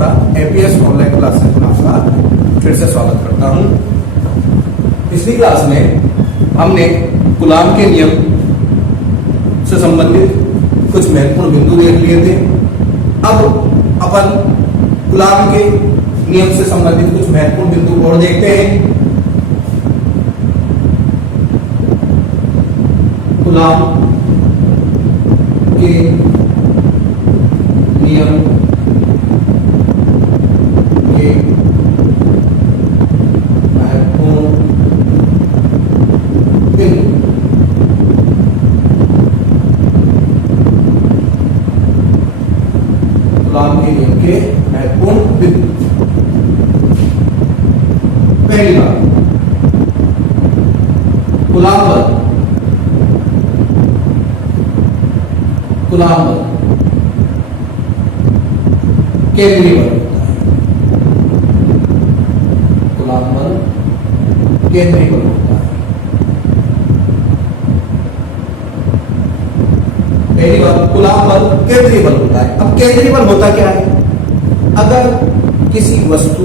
Chopra APS online classes में आपका फिर से स्वागत करता हूं। पिछली क्लास में हमने कूलाम के नियम से संबंधित कुछ महत्वपूर्ण बिंदु देख लिए थे। अब अपन कूलाम के नियम से संबंधित कुछ महत्वपूर्ण बिंदु और देखते हैं। कूलाम के नियम के महत्वपूर्ण बिंदु। कूलाम के नियम के महत्वपूर्ण बिंदु। पहली बात, कूलाम बल। कूलाम बल केंद्रीय बल होता है। कूलाम बल केंद्रीय बल होता है। पहली बात, कूलाम बल केंद्रीय बल होता है। अब केंद्रीय बल होता क्या है? अगर किसी वस्तु,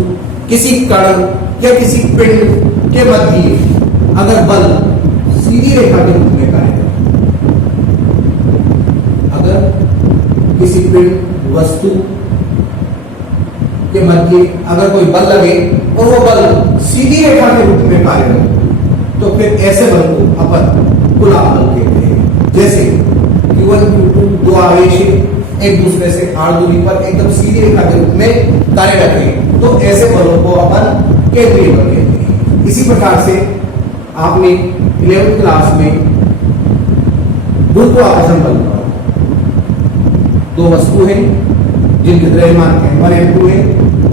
किसी कण या किसी पिंड के मध्य अगर बल सीधी रेखा के रूप में कार्य करे, अगर किसी पिंड वस्तु के मध्य अगर कोई बल लगे और वो बल सीधी रेखा के रूप में कार्य करे, तो फिर ऐसे बल को अपन कूलाम बल कहते हैं। जैसे Q1 Q2 दो आवेश एक दूसरे से r दूरी पर एकदम सीधी रेखा के रूप में कार्य कर रहे हैं, तो ऐसे बलों को अपन केंद्रीय बल कहते हैं। इसी प्रकार से आपने 11वीं क्लास में गुरुत्वाकर्षण बल पढ़ा। दो वस्तु हैं जिनके द्रव्यमान m1 m2 है।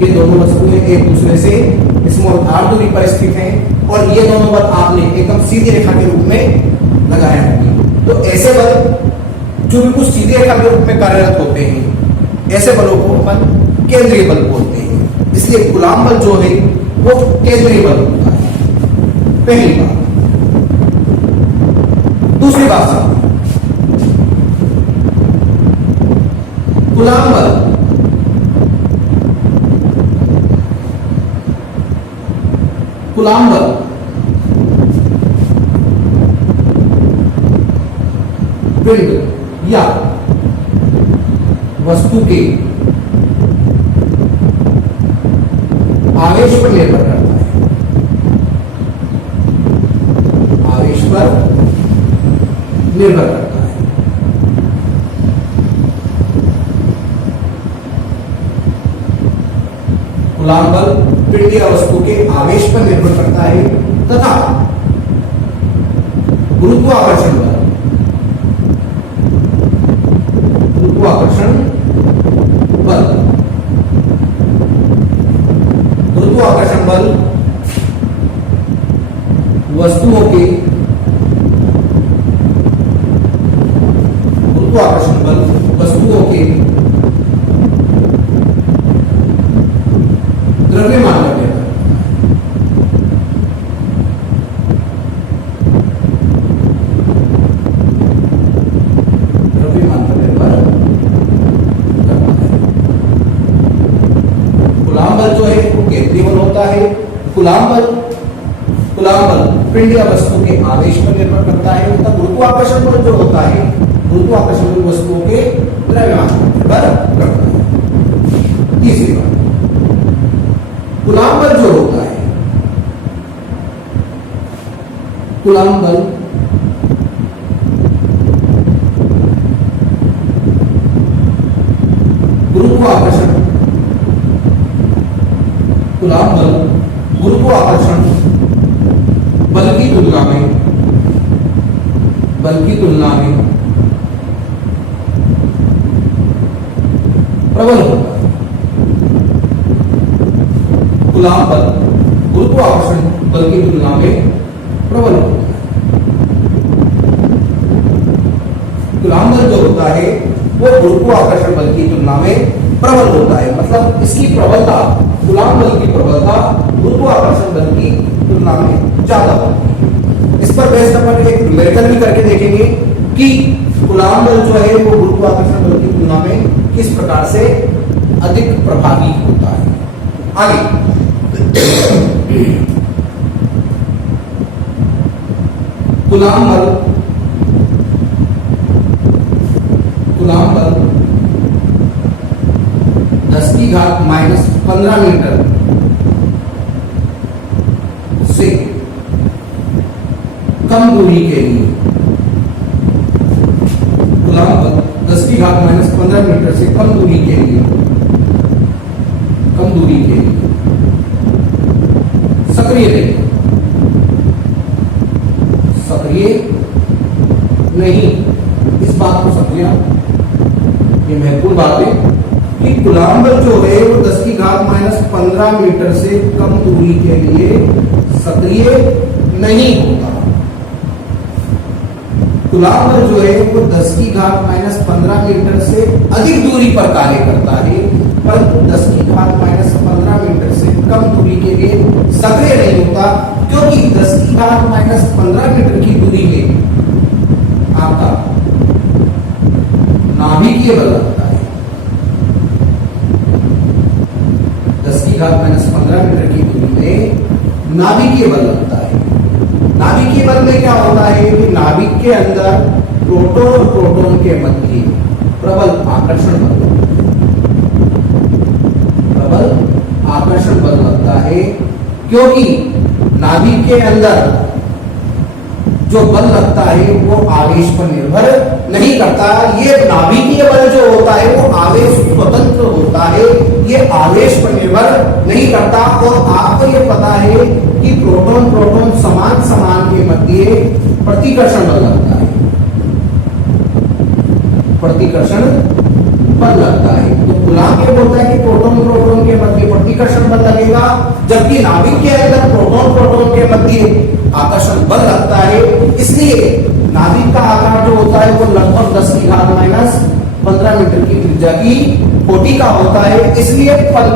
ये दोनों वस्तुएं एक दूसरे से स्मॉल r दूरी पर स्थित हैं और ये दोनों बल आपने एकदम सीधी रेखा के रूप में लगाया होंगे। तो ऐसे बल जो बिल्कुल सीधी रेखा के रूप में कार्यरत होते हैं, ऐसे बलों को अपन केंद्रीय बल बोलते हैं। इसलिए कूलाम बल जो है वो केंद्रीय बल होता है। पहली बात। दूसरी बात समझो, कूलाम बल पिंड या वस्तु के आवेश पर निर्भर करता है। आवेश पर निर्भर करता है। कूलाम बल पिंड या वस्तु के आवेश पर निर्भर करता है तथा गुरुत्वाकर्षण बल गुरुत्वाकर्षण बल वस्तुओं के द्रव्यमान पर निर्भर। द्रव्यमान पर निर्भर करता है। कूलाम बल जो है वो केंद्रीय बल होता है। कूलाम बल पिंड या वस्तु के आवेश पर निर्भर करता है तथा गुरुत्वाकर्षण बल जो होता है, गुरुत्वाकर्षण बल वस्तुओं के द्रव्यमान पर निर्भर करता है। तीसरी बात, कूलाम बल जो होता है, कूलाम बल गुरुत्वाकर्षण बल की तुलना में प्रबल होता है। कूलाम बल गुरुत्वाकर्षण बल की तुलना में प्रबल होता है। कूलाम बल जो होता है वो गुरुत्वाकर्षण बल की तुलना में प्रबल होता है। मतलब इसकी प्रबलता, कूलाम बल की प्रबलता गुरुत्वाकर्षण बल की तुलना में ज्यादा होती है। इस पर बेस्ड अपन एक न्यूमेरिकल भी करके देखेंगे कि कूलाम बल जो है वो गुरुत्वाकर्षण बल की तुलना में किस प्रकार से अधिक प्रभावी होता है। आगे कूलॉम बल 10 की घात -15 मीटर से कम दूरी के लिए, कूलॉम बल 10 की घात -15 मीटर से कम दूरी के लिए सक्रिय नहीं। इस बात को समझिए, ये महत्वपूर्ण बात है कि कूलॉम बल जो है वो 10 की घात -15 मीटर से कम दूरी के लिए सक्रिय नहीं होता। कूलॉम बल जो है वो 10 की घात -15 मीटर से अधिक दूरी पर कार्य करता है, परंतु 10 की घात -15 मीटर से कम दूरी के लिए सक्रिय नहीं होता, क्योंकि 10 की घात -15 मीटर की दूरी में आपका नाभिकीय बल लगता है। 10 की घात -15 मीटर की दूरी में नाभिकीय बल लगता है। नाभिकीय बल में क्या होता है कि नाभिक के अंदर प्रोटॉन और प्रोटॉन के मध्य प्रबल आकर्षण बल लगता है, क्योंकि नाभिक के अंदर जो बल लगता है वो आवेश पर निर्भर नहीं करता। ये नाभिकीय बल जो होता है वो आवेश स्वतंत्र होता है, ये आवेश पर निर्भर नहीं करता। और आपको ये पता है कि प्रोटॉन प्रोटॉन समान के मध्य प्रतिकर्षण बल लगता है, प्रतिकर्षण बल लगता है। तो कूलॉम ये बोलता है कि प्रोटॉन प्रोटॉन के मध्य प्रतिकर्षण बल लगेगा, जबकि नाभिक के अंदर प्रोटॉन प्रोटॉन के मध्य आकर्षण बल लगता है। इसलिए नाभिक का आकार जो होता है वो लगभग 10 की घात -15 मीटर की त्रिज्या की कोटि का होता है। इसलिए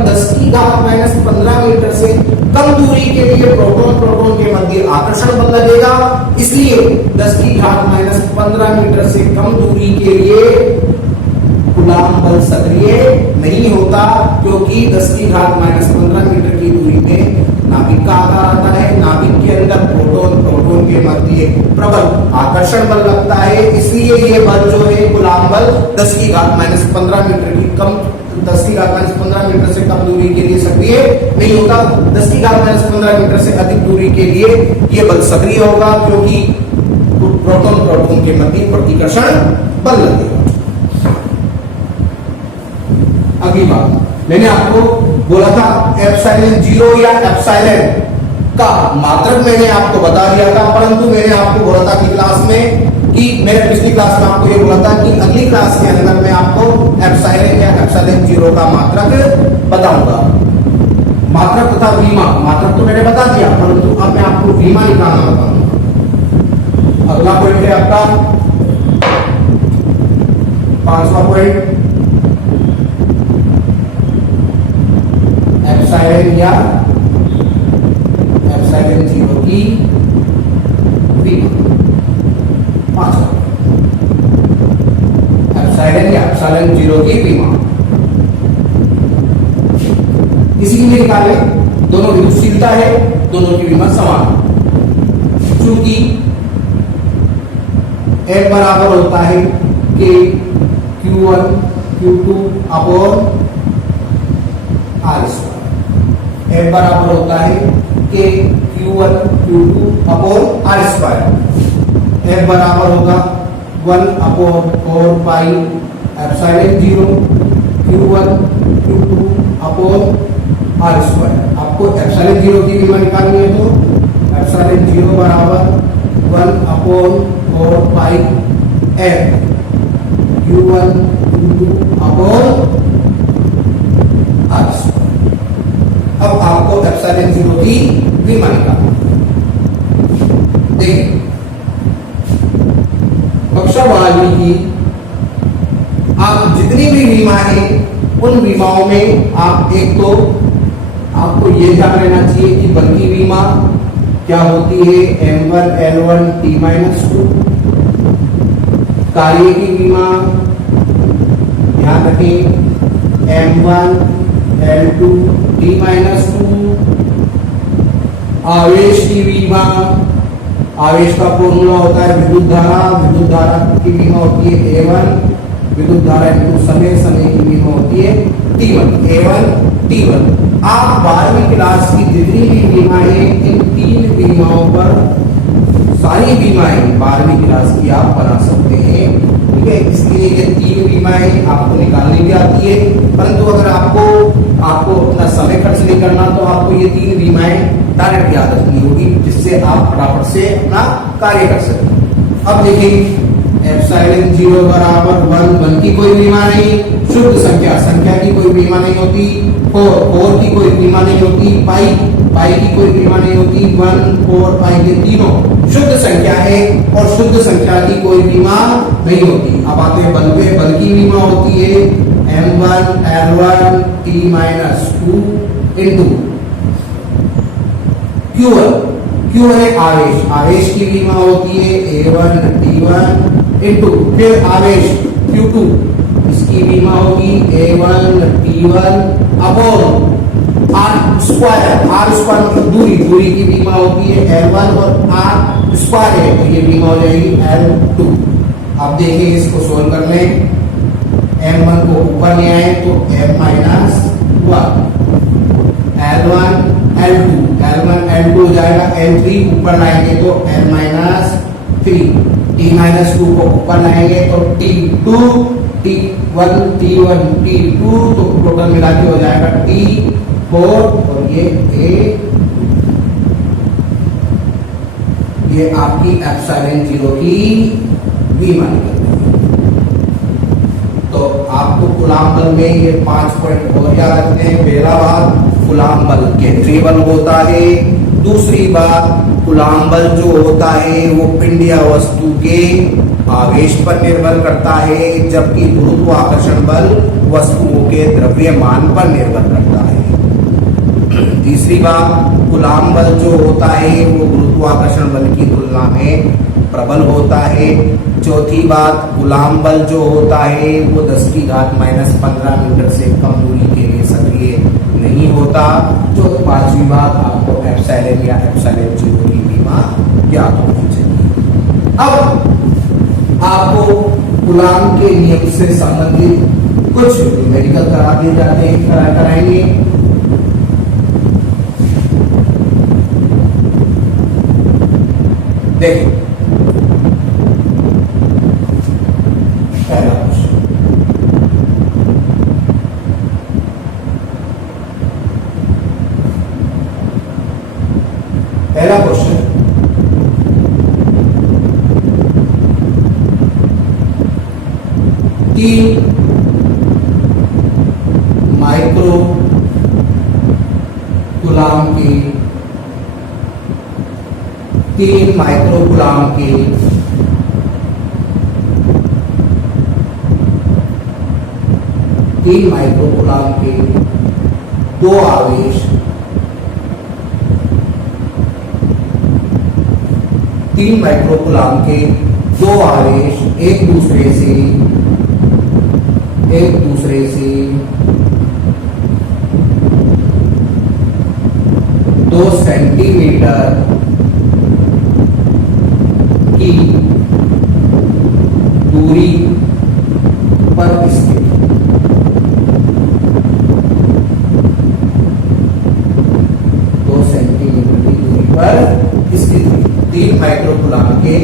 10 की घात -15 मीटर से कम दूरी के लिए प्रोटॉन प्रोटॉन के मध्य आकर्षण बल लगेगा। इसलिए 10 की घात -15 मीटर से कम दूरी के लिए कूलॉम बल सक्रिय नहीं होता, क्योंकि 10 की घात -15 मीटर की दूरी में नाभिक का आकार आता है। नाभिक के अंदर प्रोटॉन प्रोटॉन के मध्य प्रबल आकर्षण बल लगता है। इसलिए ये बल जो है कूलॉम बल 10 की घात -15 मीटर की कम 10 की घात -15 मीटर से कम दूरी के लिए सक्रिय नहीं होता। 10 की घात -15 मीटर से अधिक दूरी के लिए ये बल सक्रिय होगा, क्योंकि प्रोटॉन प्रोटॉन के मध्य प्रतिकर्षण बल लगेगा। अगली बात, मैंने आपको बोला था एप्सिलॉन 0 या एप्सिलॉन का मात्रक मैंने आपको बता दिया था, परंतु मैंने आपको बोला था कि क्लास में कि मेरे पिछली क्लास में आपको ये बोला था कि अगली क्लास के अंदर मैं आपको एप्सिलॉन या एप्सिलॉन 0 का मात्रक बताऊंगा। मात्रक तथा विमा, मात्रक तो मैंने बता दिया, परंतु अब मैं आपको विमा निकालना बताऊंगा। अगला पॉइंट है आपका 5वां पॉइंट, एप्सिलॉन या एप्सिलॉन 0 की विमा। 5वां एप्सिलॉन या एप्सिलॉन 0 की विमा इसी के लिए निकाले। दोनों विद्युतशीलता है, दोनों की विमा समान, चूंकि F बराबर होता है K Q1 Q2 upon R²। F बराबर होता है K Q1 Q2 upon R²। F बराबर होगा 1/4 pi epsilon 0 Q1 Q2 upon R²। आपको एप्सिलॉन 0 की विमा निकालनी है, तो एप्सिलॉन 0 बराबर 1/4 पाई F Q1 Q2 upon R²। अब आपको एप्सिलॉन 0 की विमा निकालनी है। देखिए, कक्षा प्रणाली की आप जितनी भी विमा है उन विमाओं में आप एक तो आपको ये ध्यान रहना चाहिए कि बल की विमा क्या होती है, m1 l1 t-2। कार्य की विमा ध्यान रखें M1 L2 T-2 आवेश की विमा, आवेश का फॉर्मूला होता है विद्युत धारा की विमा होती है A1, विद्युत धारा इनटू समय की विमा होती है T1, A1 T1। आप 12वीं क्लास की जितनी भी विमाएं, इन तीन विमाओं पर सारी विमाएं 12वीं क्लास की आप बना सकते हैं, ठीक है। इसलिए ये तीन विमाएं आपको निकालनी भी आती है, परंतु अगर आपको अपना समय खर्च नहीं करना तो आपको ये तीन विमाएं डायरेक्ट याद रखनी होगी, जिससे आप फटाफट से अपना कार्य कर सकें। अब देखिए एप्सिलॉन 0 बराबर 1 की कोई विमा नहीं, शुद्ध संख्या की कोई विमा नहीं होती, 4 की कोई विमा नहीं होती, पाई की कोई विमा नहीं होती, 1 4 पाई ये तीनों शुद्ध संख्या है और शुद्ध संख्या की कोई विमा नहीं होती। अब आते हैं बल पे, बल की विमा होती है M1 L1 T-2 into Q1 है आवेश की विमा होती है A1 T1 इंटू फिर आवेश Q2, इसकी विमा होगी A1 T1 upon R square मतलब दूरी की विमा होती है L1 और R स्क्वायर है तो ये विमा हो जाएगी L2। अब देखिए इसको सोल्व करने, M1 को ऊपर ले आए तो M-1, L1 L2 हो जाएगा, L3 ऊपर लाएंगे तो L-3, T-2 को ऊपर लाएंगे तो T2, T1 T2 तो टोटल मिला के हो जाएगा T4 और ये आपकी एप्सिलॉन 0 की विमा तो आपको कूलाम बल में ये 5 पॉइंट और याद रखने हैं। पहला बात कूलाम बल केंद्रीय बल होता है, दूसरी बात कूलाम बल जो होता है वो पिंड या वस्तु के आवेश पर निर्भर करता है, जबकि गुरुत्वाकर्षण बल वस्तुओं के द्रव्यमान पर निर्भर करता है। तीसरी बात कूलाम बल जो होता है वो गुरुत्वाकर्षण बल की तुलना में प्रबल होता है। चौथी बात कूलाम बल जो होता है वो 10⁻⁻15 मीटर से कम दूरी के लिए सक्रिय नहीं होता। जो पांचवी बात आपको एप्सिलॉन या एप्सिलॉन 0 की विमा याद होनी चाहिए। अब आपको कूलाम के नियम से संबंधित कुछ न्यूमेरिकल करा दिए जाते हैं, कराएंगे। देखो पहला क्वेश्चन, तीन माइक्रो कूलाम की 3 माइक्रो कूलाम की दो आवेश 3 माइक्रो कूलाम के दो आवेश एक दूसरे से 2 सेंटीमीटर की दूरी पर स्थित 2 सेंटीमीटर की दूरी पर स्थित 3 माइक्रो कूलाम के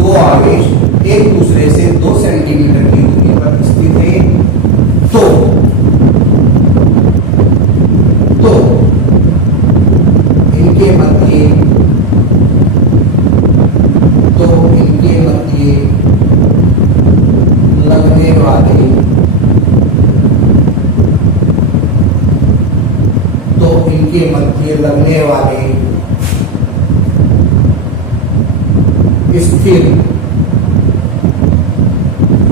दो आवेश एक दूसरे से 2 सेंटीमीटर की दूरी पर स्थित है। तो इनके मध्य लगने वाले स्थिर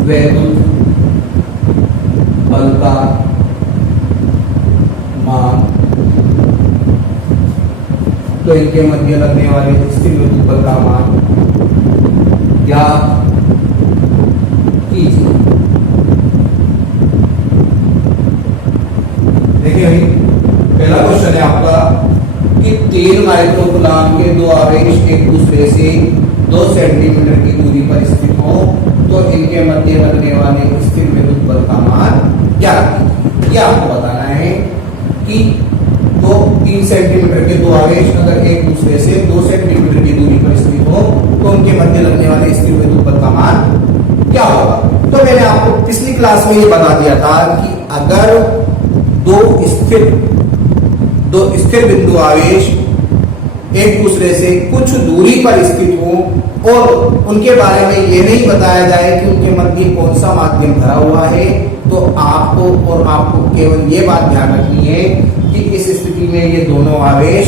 वैद्युत बल का मान, तो इनके मध्य लगने वाले स्थिर वैद्युत बल का मान ज्ञात कीजिए। क्वेश्चन, पहला क्वेश्चन है आपका कि 3 माइक्रोकूलम के दो आवेश एक दूसरे से 2 सेंटीमीटर की दूरी पर स्थित हो तो इनके मध्य लगने वाले स्थिर विद्युत बल का मान क्या है। यह आपको बताना है कि 3 सेंटीमीटर के दो आवेश अगर एक दूसरे से 2 सेंटीमीटर की दूरी पर स्थित हो तो उनके मध्य लगने वाले स्थिर विद्युत बल का मान क्या होगा। तो मैंने आपको पिछली क्लास में ये बता दिया था कि अगर दो स्थिर बिंदु आवेश एक दूसरे से कुछ दूरी पर स्थित हो और उनके बारे में ये नहीं बताया जाए कि उनके मध्य कौन सा माध्यम भरा हुआ है, तो आपको केवल ये बात ध्यान रखनी है कि इस स्थिति में ये दोनों आवेश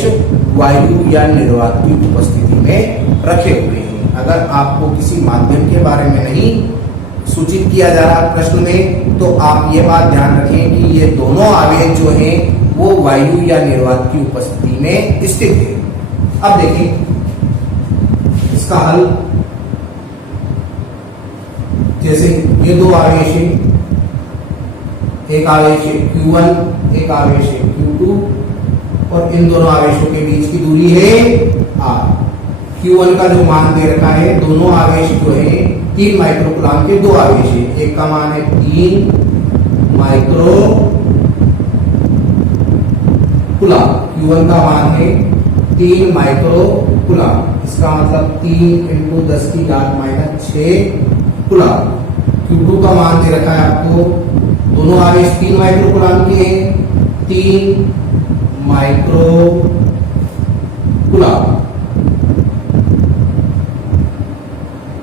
वायु या निर्वात की उपस्थिति में रखे हुए हैं। अगर आपको किसी माध्यम के बारे में नहीं सूचित किया जा रहा प्रश्न में, तो आप ये बात ध्यान रखें कि ये दोनों आवेश जो हैं वो वायु या निर्वात की उपस्थिति में स्थित है। अब देखें इसका हल। जैसे ये दो आवेश है, एक आवेश है Q1, एक आवेश है Q2 और इन दोनों आवेशों के बीच की दूरी है R। Q1 का जो मान दे रखा है, दोनों आवेश जो है 3 माइक्रोकूलम के दो आवेश है, एक का मान है 3 माइक्रोकूलम, Q1 का मान है 3 माइक्रोकूलम, इसका मतलब 3 × 10⁻⁻6 कूलम। Q2 का मान दे रखा है आपको, दोनों आवेश 3 माइक्रोकूलम के हैं, 3 माइक्रोकूलम,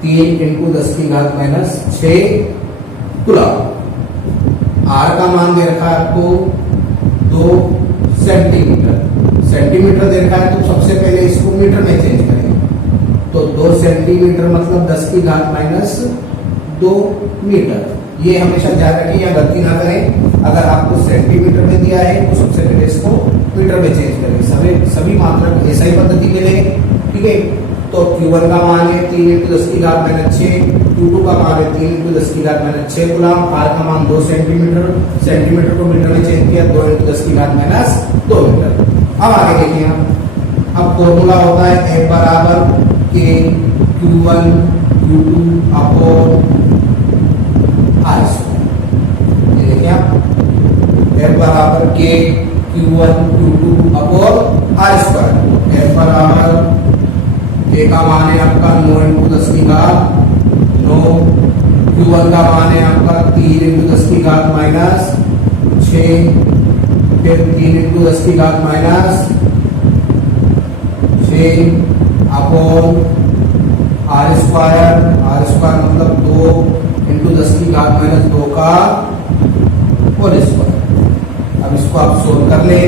3 × 10⁻⁶ कूलम। R का मान दे रखा है आपको 2 सेंटीमीटर, सेंटीमीटर दे रखा है तो सबसे पहले इसको मीटर में चेंज करें, तो 2 सेंटीमीटर मतलब 10⁻² मीटर। ये हमेशा ध्यान रखें या गलती ना करें। अगर आपको सेंटीमीटर में दिया है तो सबसे पहले इसको मीटर में चेंज करें। सभी मात्रक ऐसा ही पद्धति में लें, ठीक है। तो Q1 का मान है 3 × 10⁻⁶, Q2 का मान है 3 × 10⁻⁶ कूलम, R का मान 2 सेंटीमीटर, सेंटीमीटर को मीटर में चेंज किया 2 × 10⁻² मीटर। अब आगे देखिए अब फॉर्मूला होता है F बराबर K Q1 Q2 upon R square. ये देखिए आप F बराबर K Q1 Q2 upon R square. F बराबर K का मान है आपका 9 × 10⁹, Q1 का मान है आपका 3 × 10⁻⁶, फिर 3 × 10⁻⁶ upon R square. R square मतलब 2 × 10⁻² का होल स्क्वायर। अब इसको आप सोल्व कर लें।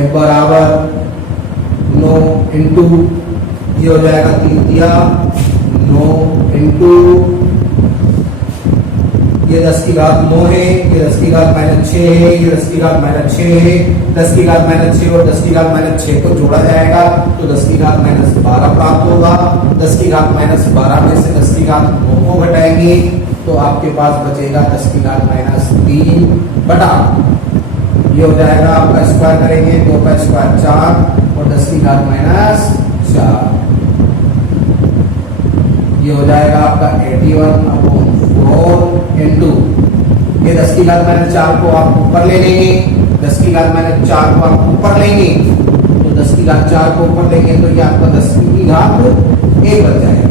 F बराबर 9 × ये हो जाएगा 3 × 9 ये 10⁻9 है, ये 10⁻⁶ है, ये 10⁻⁶ है, 10⁻⁶ और 10⁻⁶ को जोड़ा जाएगा तो 10⁻12 प्राप्त होगा। 10⁻12 में से 10⁻9 को घटाएंगे तो आपके पास बचेगा 10⁻³ बटा, ये हो जाएगा आपका स्क्वायर करेंगे 2 का स्क्वायर 4 और 10⁻⁴, ये हो जाएगा आपका 81/4 × ये 10⁻⁴ को आप ऊपर ले लेंगे, 10⁻⁴ को आप ऊपर लेंगे तो 10⁻⁴ को ऊपर लेंगे तो ये आपका 10⁻1 बच जाएगा।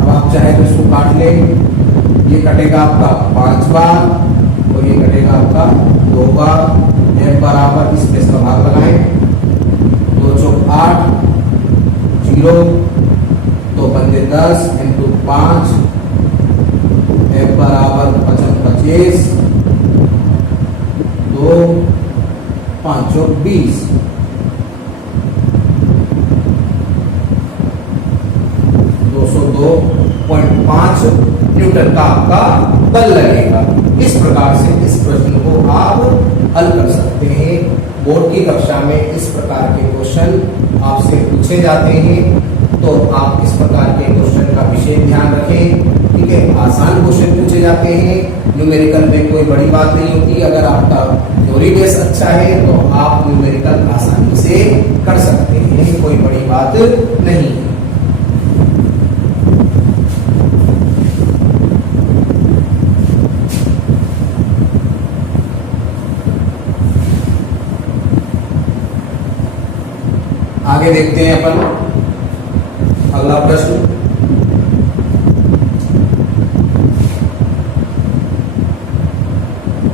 अब आप चाहे तो इसको काट लें, ये कटेगा आपका 5 बार और ये कटेगा आपका 2 बार। F बराबर इस पे इसका भाग लगाएं, 2 × 8 0, 2 × 10 × 5, F बराबर 25, 2 5 और 20, 202.5 न्यूटन का आपका बल लगेगा। इस प्रकार से इस प्रश्न को आप हल कर सकते हैं। बोर्ड की कक्षा में इस प्रकार के क्वेश्चन आपसे पूछे जाते हैं। तो आप इस प्रकार के क्वेश्चन का विशेष ध्यान रखें। ठीक है, आसान क्वेश्चन पूछे जाते हैं, न्यूमेरिकल में कोई बड़ी बात नहीं होती। अगर आपका थ्योरी बेस अच्छा है तो आप न्यूमेरिकल आसानी से कर सकते हैं, कोई बड़ी बात नहीं है। आगे देखते हैं अपन अगला प्रश्न।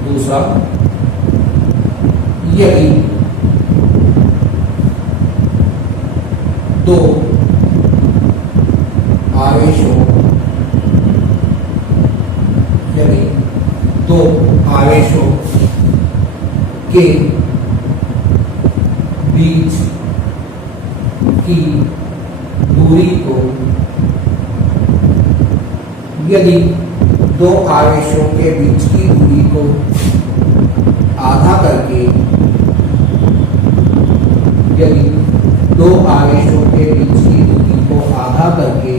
दूसरा, यदि दो आवेशों के बीच की दूरी को यदि दो आवेशों के बीच की दूरी को आधा करके यदि दो आवेशों के बीच की दूरी को आधा करके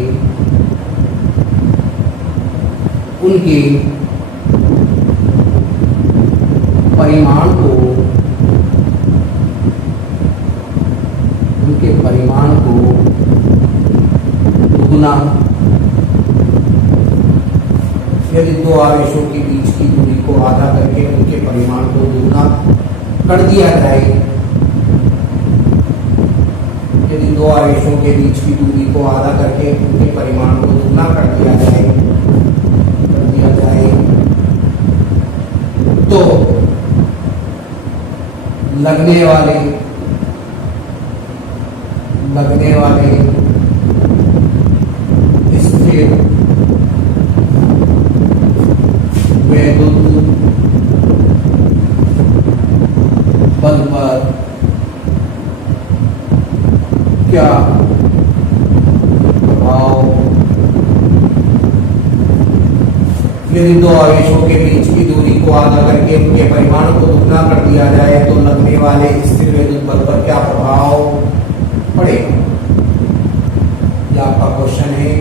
उनके परिमाण को दुगुना, यदि दो आवेशों के बीच की दूरी को आधा करके उनके परिमाण को दुगुना कर दिया जाए, यदि दो आवेशों के बीच की दूरी को आधा करके उनके परिमाण को दुगुना कर दिया जाए तो लगने वाले स्थिर वैद्युत बल पर क्या प्रभाव, यदि दो आवेशों के बीच की दूरी को आधा करके उनके परिमाण को दुगना कर दिया जाए तो लगने वाले स्थिर वैद्युत बल पर क्या प्रभाव पड़ेगा। यह आपका क्वेश्चन है।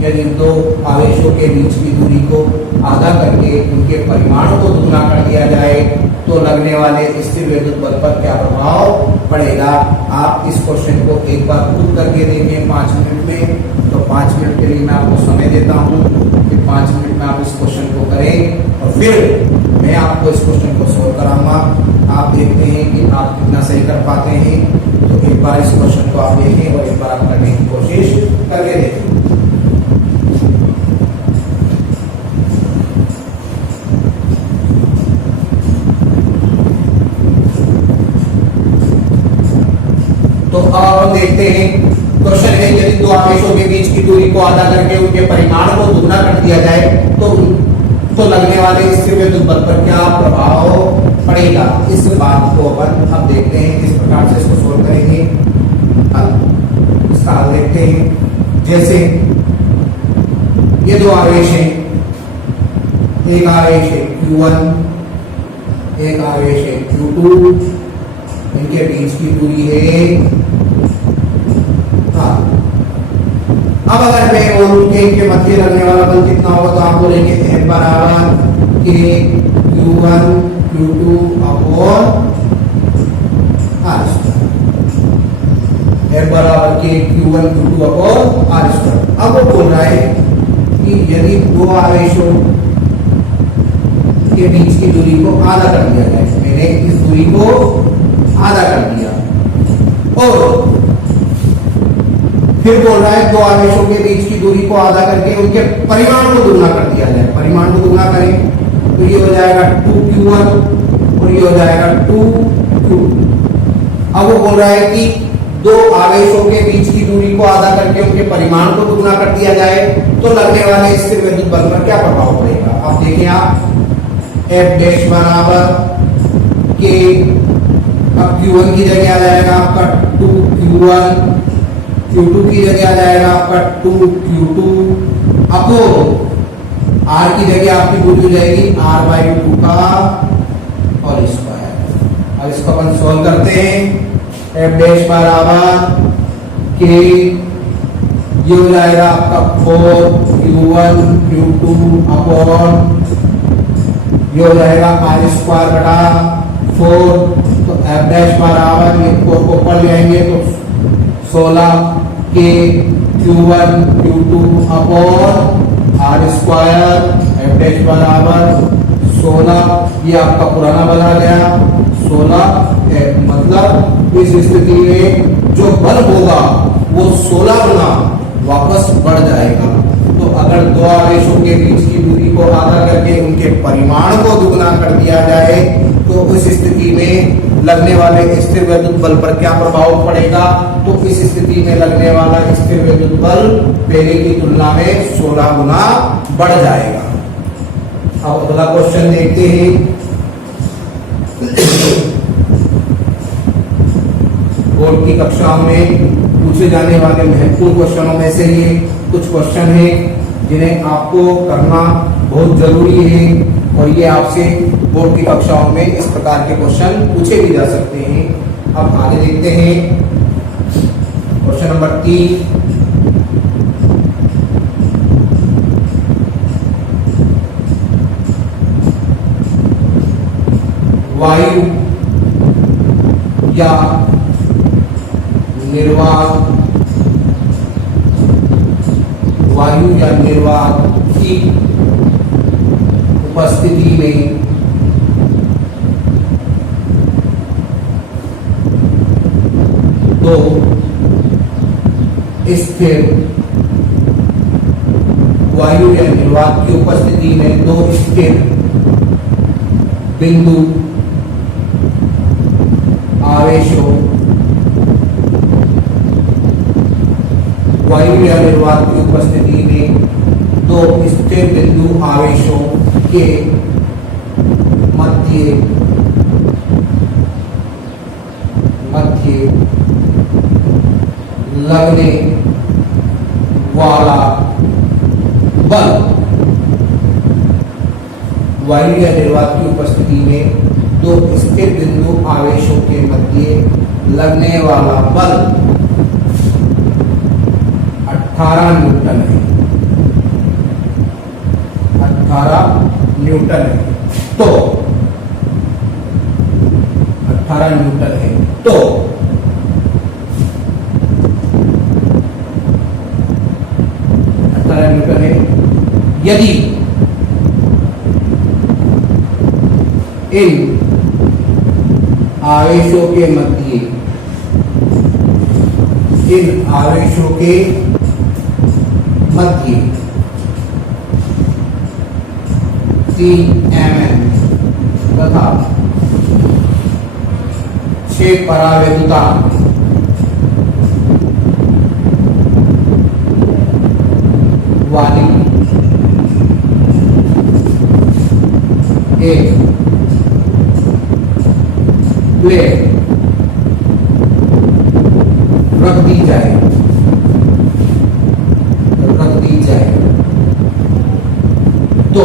यदि दो आवेशों के बीच की दूरी को आधा करके उनके परिमाण को दुगना कर दिया जाए तो लगने वाले स्थिर वैद्युत बल पर क्या प्रभाव पड़ेगा। आप इस क्वेश्चन को एक बार खुद करके देखें 5 मिनट में। तो 5 मिनट के लिए मैं आपको समय देता हूँ कि 5 मिनट में आप इस क्वेश्चन को करें और फिर मैं आपको इस क्वेश्चन को सोल्व कराऊंगा। आप देखते हैं कि आप कितना सही कर पाते हैं। तो एक बार इस क्वेश्चन को आप देखें और एक बार आप करने की कोशिश करके देखें। तो अब हम देखते हैं क्वेश्चन है, यदि दो आवेशों के बीच की दूरी को आधा करके उनके परिमाण को दुगना कर दिया जाए तो लगने वाले स्थिर वैद्युत बल पर क्या प्रभाव पड़ेगा। इस बात को अपन अब देखते हैं किस प्रकार से इसको सोल्व करेंगे। इसका हल देखते हैं। जैसे ये दो आवेश हैं, एक आवेश है Q1, एक आवेश है Q2, इनके बीच की दूरी है। अब अगर मैं बोलूं कि इनके मध्य लगने वाला बल कितना होगा तो आप बोलेंगे F बराबर K Q1 Q2 upon R square. F बराबर K Q1 Q2 upon R square. अब वो बोल रहा है कि यदि दो आवेशों के बीच की दूरी को आधा कर दिया जाए, मैंने इस दूरी को आधा कर दिया और फिर बोल रहा है दो आवेशों के बीच की दूरी को आधा करके उनके परिमाण को दुगना कर दिया जाए। परिमाण को दुगना करें तो ये हो जाएगा 2Q1 और ये हो जाएगा 2Q2। अब वो बोल रहा है कि दो आवेशों के बीच की दूरी को आधा करके उनके परिमाण को दुगना कर दिया जाए तो लगने वाले स्थिर वैद्युत बल पर क्या प्रभाव पड़ेगा। अब देखें आप F डैश बराबर K, अब Q1 की जगह आ जाएगा आपका 2Q1, Q2 की जगह आ जाएगा आपका 2Q2 अपॉन R की जगह आपकी दूरी हो जाएगी R/2 का और स्क्वायर। अब इसको अपन सोल्व करते हैं। F डैश बराबर K ये हो जाएगा आपका 4q1 q2 अपॉन ये हो जाएगा r स्क्वायर बटा 4, तो f डैश बराबर ये 4 को ऊपर ले आएंगे तो 16 के q1 q2 upon r square f dash बराबर 16, ये आपका पुराना बना गया 16। मतलब इस स्थिति में जो बल होगा वो 16 गुना वापस बढ़ जाएगा। तो अगर दो आवेशों के बीच की दूरी को आधा करके उनके परिमाण को दुगुना कर दिया जाए तो उस स्थिति में लगने वाले स्थिर वैद्युत बल पर क्या प्रभाव पड़ेगा? तो इस स्थिति में लगने वाला स्थिर वैद्युत बल पहले की तुलना में 16 गुना बढ़ जाएगा। अब अगला क्वेश्चन देखते हैं। बोर्ड की कक्षाओं में पूछे जाने वाले महत्वपूर्ण क्वेश्चनों में से ये कुछ क्वेश्चन हैं जिन्हें आपको करना बहुत जरूरी है और ये आपसे बोर्ड की कक्षाओं में इस प्रकार के क्वेश्चन पूछे भी जा सकते हैं। अब आगे देखते हैं क्वेश्चन नंबर 3। वायु या निर्वात की उपस्थिति में दो स्थिर वायु या निर्वात की उपस्थिति में दो स्थिर बिंदु आवेशों वायु या निर्वात की उपस्थिति में दो स्थिर बिंदु आवेशों के मध्य लगने वाला बल वायु या निर्वात की उपस्थिति में दो स्थिर बिंदु आवेशों के मध्य लगने वाला बल 18 न्यूटन है। 18 न्यूटन है। तो 18 न्यूटन है। तो 18 न्यूटन है। यदि इन आवेशों के मध्य 3 mm तथा 6 परावैद्युता वाली एक प्लेट रख दी जाए तो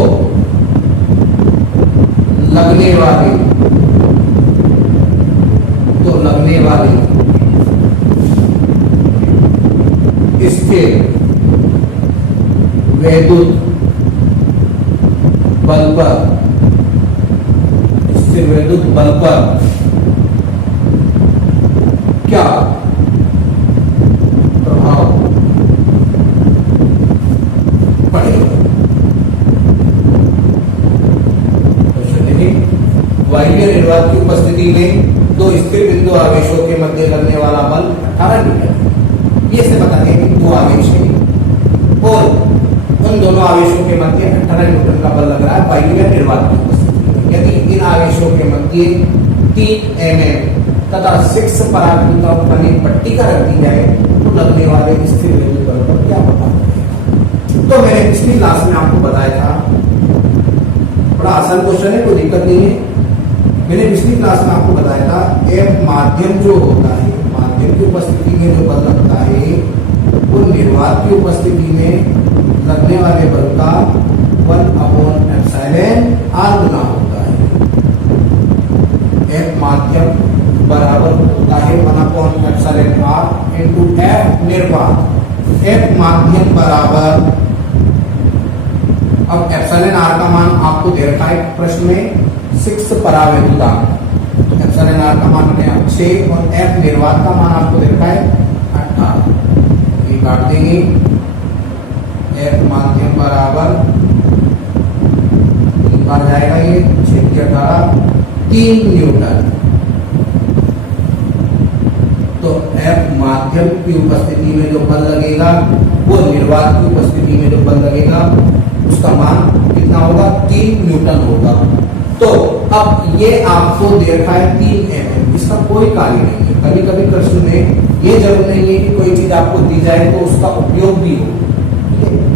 लगने वाले स्थिर वैद्युत बल पर क्या प्रभाव पड़ेगा? वायु या निर्वात की उपस्थिति में दो स्थिर बिंदु आवेशों के मध्य लगने वाला बल 18 न्यूटन। ये से बता दें कि दो आवेश है और उन दोनों आवेशों के मध्य 18 न्यूटन का बल लग रहा है वायु या निर्वात की उपस्थिति में। यदि इन आवेशों के मध्य 3 mm तथा 6 परावैद्युताओं वाली पट्टिका रख दी जाए तो लगने वाले स्थिर वैद्युत बल पर क्या प्रभाव पड़ेगा? तो मैंने पिछली क्लास में आपको बताया था, बड़ा आसान क्वेश्चन है, कोई दिक्कत नहीं है। मैंने पिछली क्लास में आपको बताया था एक माध्यम जो होता है, माध्यम की उपस्थिति में जो बल लगता है वो निर्वात की उपस्थिति में लगने वाले बल का 1/εr गुना होता है। एक माध्यम बराबर होता है 1/εr into F निर्वात। एफ माध्यम बराबर, अब एप्सिलॉन आर का मान आपको दे रखा है प्रश्न में 6 परावैद्युतांक, तो एप्सिलॉन आर का मान है 6 और एफ निर्वात का मान आपको दे रखा है 18, ये काट देंगे। एफ माध्यम बराबर बार जाएगा ये 6 के 18 3 न्यूटन। तो एफ माध्यम की उपस्थिति में जो बल लगेगा वो निर्वात की उपस्थिति में जो बल लगेगा उसका मान कितना होगा 3 न्यूटन होगा। तो अब ये आपको दे रखा है 3 mm, इसका कोई कार्य नहीं है। कभी कभी प्रश्न में ये जरूर नहीं है कि कोई चीज आपको दी जाए तो उसका उपयोग भी हो।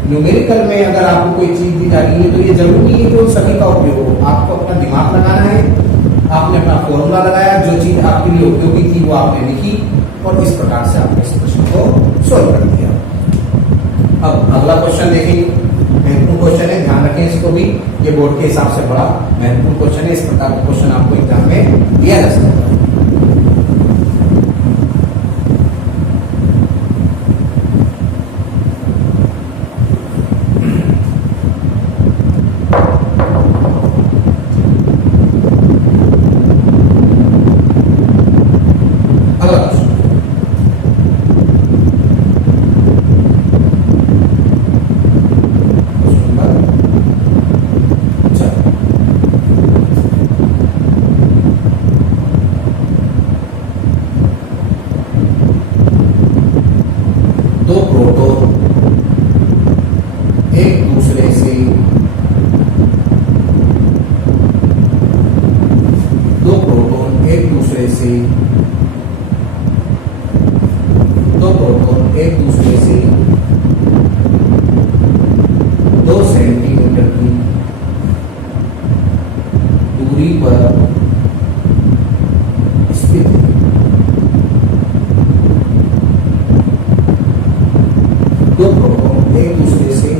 न्यूमेरिकल में अगर आपको कोई चीज दी जा रही है तो ये जरूरी नहीं है कि वो सभी का उपयोग हो। आपको अपना दिमाग लगाना है, आपने अपना फॉर्मूला लगाया, जो चीज आपके लिए उपयोगी थी वो आपने लिखी और इस प्रकार से आपने इस प्रश्न को सोल्व कर दिया। अब अगला क्वेश्चन देखेंगे, महत्वपूर्ण क्वेश्चन है, ध्यान रखें इसको भी, ये बोर्ड के हिसाब से बड़ा महत्वपूर्ण क्वेश्चन है। इस प्रकार का क्वेश्चन आपको एग्जाम में दिया जा सकता है। दो प्रोटॉन एक दूसरे से दो प्रोटॉन एक दूसरे से 2 सेंटीमीटर की दूरी पर स्थित है। दो प्रोटॉन एक दूसरे से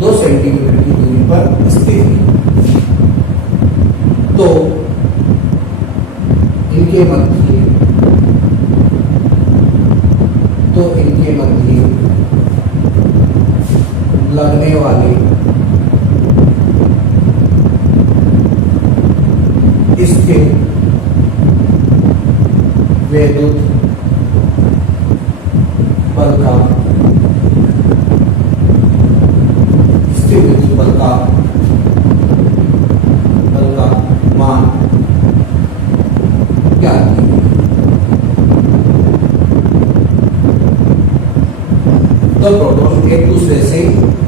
2 सेंटीमीटर की दूरी पर स्थित है। तो इनके मध्य लगने वाले स्थिर वैद्युत बल का मान क्या है? दो प्रोटॉन एक दूसरे से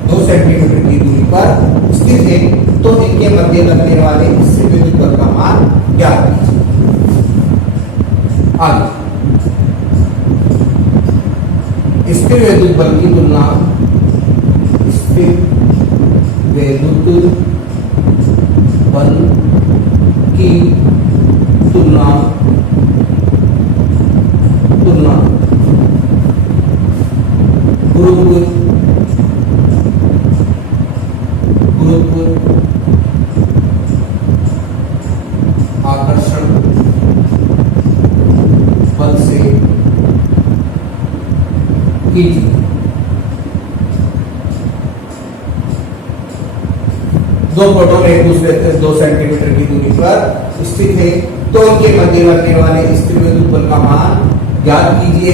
2 सेंटीमीटर की दूरी पर स्थित है, तो इनके मध्य लगने वाले स्थिर विद्युत बल का मान ज्ञात कीजिए। आगे स्थिर विद्युत बल की तुलना स्थिर विद्युत बल की तुलना गुरुत्व आकर्षण बल से कीजिए। दो प्रोटॉन एक दूसरे से 2 सेंटीमीटर की दूरी पर स्थित है, तो इनके मध्य लगने वाले स्थिर विद्युत बल का मान ज्ञात कीजिए।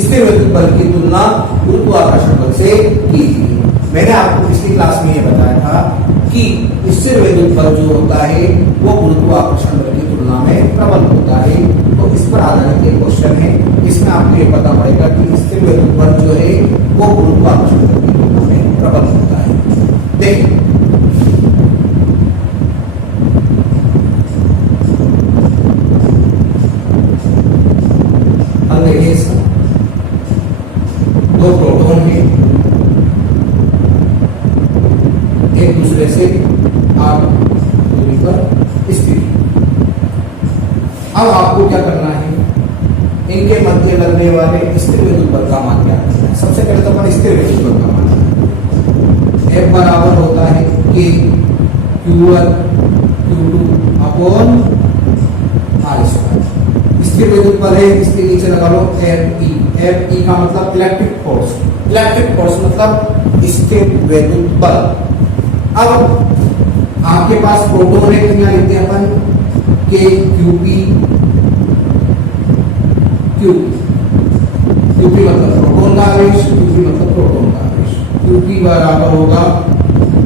स्थिर विद्युत बल की तुलना गुरुत्वाकर्षण बल से कीजिए। मैंने आपको पिछली क्लास में ये बताया था कि स्थिर विद्युत बल जो होता है वो गुरुत्वाकर्षण बल की तुलना में प्रबल होता है। तो इस पर आधारित ये क्वेश्चन है, इसमें आपको ये पता पड़ेगा कि स्थिर विद्युत बल जो है वो गुरुत्वाकर्षण बल की तुलना में प्रबल होता है। देखिए दो प्रोटॉन है एक दूसरे से r दूरी पर स्थित। अब आपको क्या करना है, इनके मध्य लगने वाले स्थिर विद्युत बल का मान क्या है। सबसे पहले तो अपन स्थिर विद्युत बल का मान F बराबर होता है K Q1 Q2 upon R square. स्थिर विद्युत बल है, इसके नीचे लगा लो Fe एफ ई का मतलब इलेक्ट्रिक फोर्स, इलेक्ट्रिक फोर्स मतलब स्थिर वैद्युत बल। अब आपके पास प्रोटोन है, क्या लिखते हैं अपन, के क्यू पी, क्यूपी मतलब प्रोटोन का आवेश, क्यूपी मतलब प्रोटोन का आवेश। क्यूपी बराबर होगा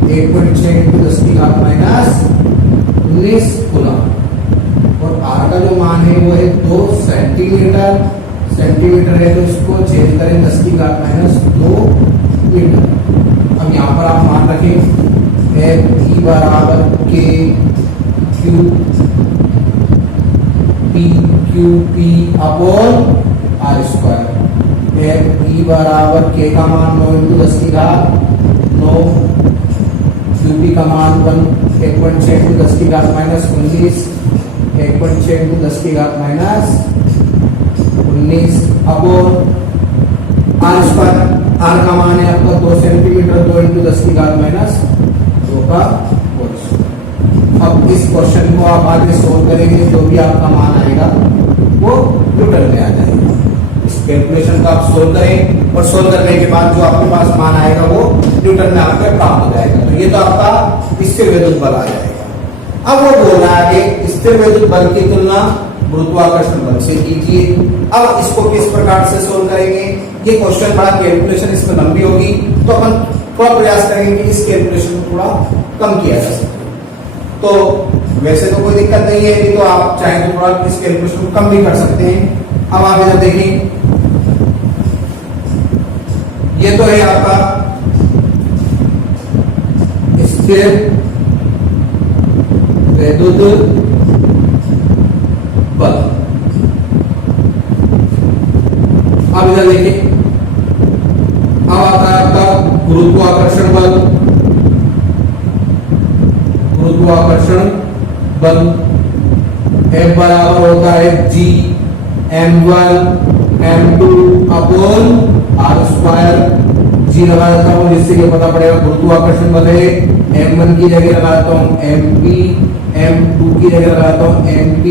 1.6 × 10⁻19 कूलम, और आर का जो मान है वो है 2 सेंटीमीटर, सेंटीमीटर है तो इसको चेंज करें 10⁻2 मीटर। अब यहाँ पर आप मान रखें एफ ई बराबर K Q P upon R square. F E बराबर के का मान 9 × 10⁻9, क्यू पी का मान 1.6 × 10⁻19, 1.6 × 10⁻19 अपॉन आर स्क्वायर। आर का मान है आपका 2 सेंटीमीटर, 2 × 10⁻2 का होल स्क्वायर। अब इस क्वेश्चन को आप आगे सोल्व करेंगे, जो भी आपका मान आएगा वो न्यूटन में आ जाएगा। इस कैलकुलेशन को आप सोल्व करें और सोल्व करने के बाद जो आपके पास मान आएगा वो न्यूटन में आपके प्राप्त हो जाएगा। तो ये तो आपका स्थिर वैद्युत बल आ जाएगा। अब वो बोल रहा है कि स्थिर वैद्युत बल की तुलना गुरुत्वाकर्षण बल से कीजिए। अब इसको किस प्रकार से सोल्व करेंगे, ये क्वेश्चन बड़ा, कैलकुलेशन इसमें लंबी होगी, तो अपन थोड़ा प्रयास करेंगे कि इस कैलकुलेशन को थोड़ा कम किया जा सके। तो वैसे तो कोई दिक्कत नहीं है, नहीं तो आप चाहें तो थोड़ा इस कैलकुलेशन को कम भी कर सकते हैं। अब आप इधर देखें, ये तो है आपका स्थिर वैद्युत बल। अब इधर देखिए, अब आता है आपका गुरुत्वाकर्षण बल। गुरुत्वाकर्षण बल F बराबर होता है G m1 m2 upon R square. G लगा देता हूं जिससे कि पता पड़ेगा गुरुत्वाकर्षण बल है, m1 की जगह लगाता हूं mp, m2 की जगह लगाता हूं mp।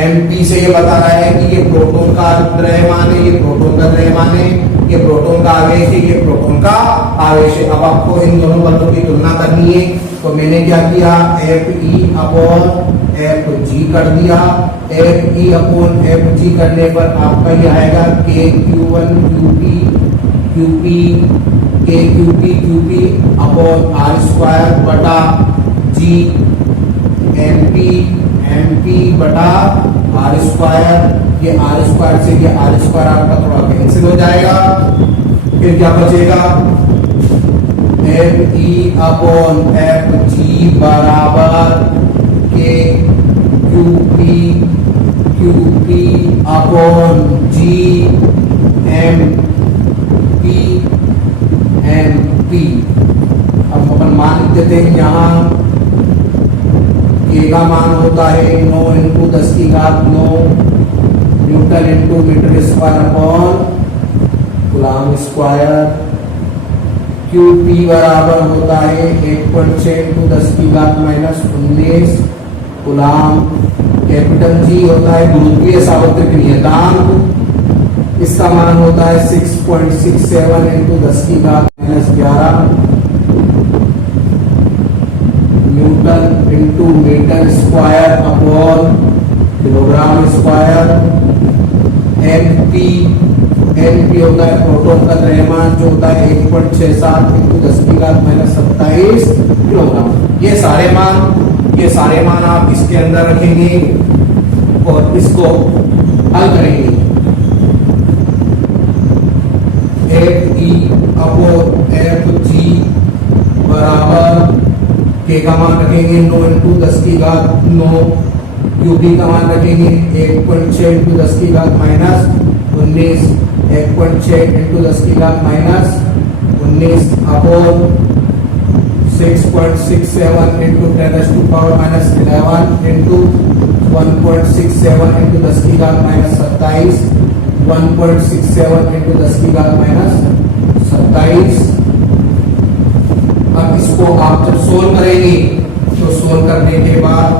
mp से ये बता रहा है कि ये प्रोटॉन का द्रव्यमान है, ये प्रोटॉन का द्रव्यमान है, ये प्रोटॉन का आवेश है, ये प्रोटॉन का आवेश है। अब आपको इन दोनों बलों की तुलना करनी है, तो मैंने क्या किया, F E upon F G कर दिया। F E upon F G करने पर आपका ये आएगा के क्यू1 क्यूपी के क्यूपी अपॉन आर स्क्वायर बटा जी एमपी बटा आर स्क्वायर। ये आर स्क्वायर से ये आर स्क्वायर आपका थोड़ा कैंसिल हो जाएगा, फिर क्या बचेगा, F E upon F G बराबर के क्यूपी अपॉन जी एमपी। अब अपन मान देते हैं यहाँ के का मान होता है 9 × 10⁹ newton × metre square upon coulomb square. Q P बराबर होता है 1.6 × 10⁻19 कूलम। कैपिटल जी होता है गुरुत्वीय सार्वत्रिक नियतांक, इसका मान होता है 6.67 × 10⁻11 newton × metre square upon kilogram square. N P होता है प्रोटॉन का द्रव्यमान जो होता है 1.67 × 10⁻27 किलोग्राम। ये सारे मान आप इसके अंदर रखेंगे और इसको हल करेंगे। F E upon F G बराबर के का मान रखेंगे 9 × 10⁻9, क्यूबी का मान रखेंगे 1.6 × 10⁻19, 1.6 × 10⁻19 अपॉन 6.67 × 10⁻11 into 1.67 × 10⁻27, 1.67 × 10⁻27। अब इसको आप जब सोल्व करेंगे तो सोल्व करने के बाद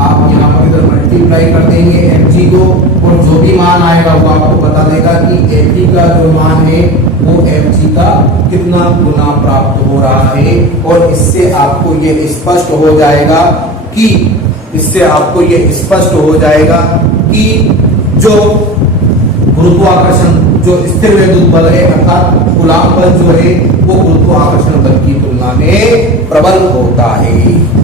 आप यहाँ पर इधर मल्टीप्लाई कर देंगे एफ जी को और जो भी मान आएगा वो आपको बता देगा कि एफ का जो मान है वो एफ का कितना गुना प्राप्त हो रहा है। और इससे आपको ये स्पष्ट हो जाएगा कि कि जो गुरुत्वाकर्षण जो स्थिर वैद्युत बल है अर्थात कूलॉम बल जो है वो गुरुत्वाकर्षण बल की तुलना में प्रबल होता है।